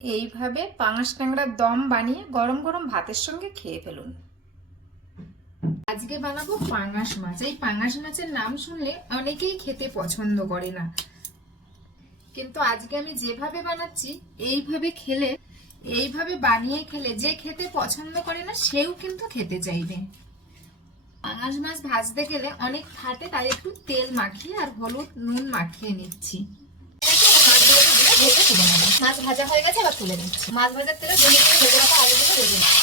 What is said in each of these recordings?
এইভাবে পাঙাশ ট্যাংরার দম বানিয়ে গরম গরম ভাতের সঙ্গে খেয়ে ফেলুন। আজকে বানাবো পাঙাশ মাছ। এই পাঙাশ মাছের নাম শুনলে অনেকেই খেতে পছন্দ করে না, কিন্তু আজকে আমি যেভাবে বানাচ্ছি এইভাবে বানিয়ে খেলে যে খেতে পছন্দ করে না সেও কিন্তু খেতে চাইবে। পাঙাশ মাছ ভাজতে গেলে অনেক ফাটে, তাই একটু তেল মাখিয়ে আর হলুদ নুন মাখিয়ে নিচ্ছি। মাছ ভাজা হয়ে গেছে, এবার তুলে নিচ্ছি। মাছ ভাজার তেলে ভেজে রাখা আলুগুলো ভেজে নিচ্ছি।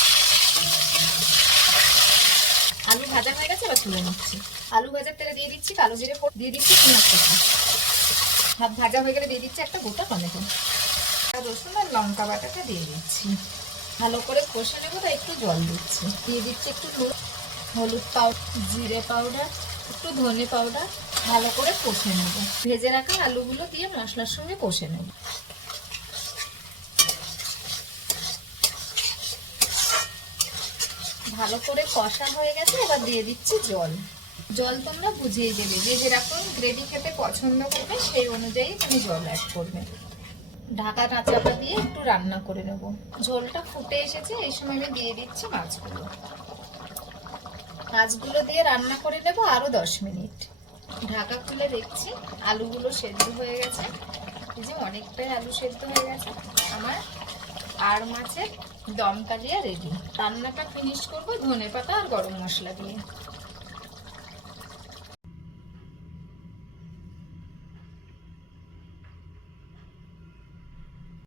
আলু ভাজা হয়ে গেছে, এবার তুলে নিচ্ছি। আলু ভাজার তেলে দিয়ে দিচ্ছি কালো জিরে, দিয়ে দিচ্ছি পেঁয়াজ কুচি। সব ভাজা হয়ে গেলে দিয়ে দিচ্ছি একটা গোটা টমেটো, রসুন আর লঙ্কা বাটাটা দিয়ে দিচ্ছি। ভালো করে কষে নেবো, তাই একটু জল দিচ্ছি। দিয়ে দিচ্ছি একটু নুন, হলুদ পাউডার, জিরে পাউডার, একটু ধনে পাউডার। ভালো করে কষে নেবো। ভেজে রাখা আলুগুলো দিয়ে মশলার সঙ্গে কষে নেব। ভালো করে কষা হয়ে গেছে, এবার দিয়ে দিচ্ছি জল। জল তোমরা বুঝেই দেবে, যে যেরকম গ্রেভি খেতে পছন্দ করবে সেই অনুযায়ী তুমি জল অ্যাড করবে। ঢাকাটা চাপা দিয়ে একটু রান্না করে নেব। ঝোলটা ফুটে এসেছে, এই সময় আমি দিয়ে দিচ্ছি মাছগুলো। মাছগুলো দিয়ে রান্না করে নেব আরো 10 মিনিট। ঢাকা খুলে দেখছি আলুগুলো সেদ্ধ হয়ে গেছে। এই যে অনেকটাই আলু সেদ্ধ হয়ে গেছে আমার। আর মাছের দম কালিয়া রেডি। রান্নাটা ফিনিশ করবো ধনেপাতা আর গরম মশলা দিয়ে।